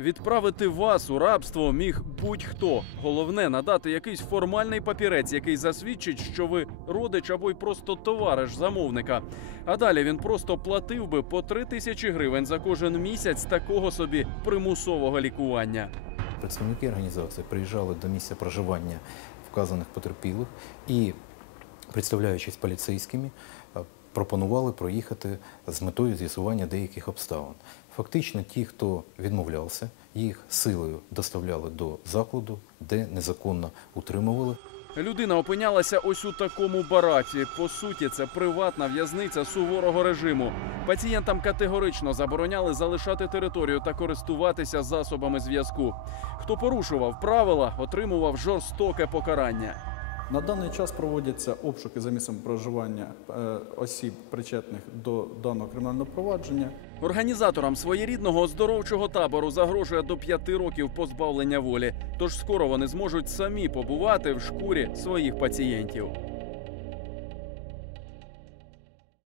Відправити вас у рабство міг будь-хто. Головне надати якийсь формальний папірець, який засвідчить, що ви родич або й просто товариш замовника. А далі він просто платив би по три тисячі гривень за кожен місяць такого собі примусового лікування. Представники організації приїжджали до місця проживання вказаних потерпілих і, представляючись поліцейськими, е, пропонували проїхати з метою з'ясування деяких обставин. Фактично, ті, хто відмовлявся, їх силою доставляли до закладу, де незаконно утримували. Людина опинялася ось у такому бараці. По суті, це приватна в'язниця суворого режиму. Пацієнтам категорично забороняли залишати територію та користуватися засобами зв'язку. Хто порушував правила, отримував жорстоке покарання. На даний час проводяться обшуки за місцем проживання е, осіб, причетних до даного кримінального провадження. Організаторам своєрідного оздоровчого табору загрожує до п'яти років позбавлення волі. Тож скоро вони зможуть самі побувати в шкурі своїх пацієнтів.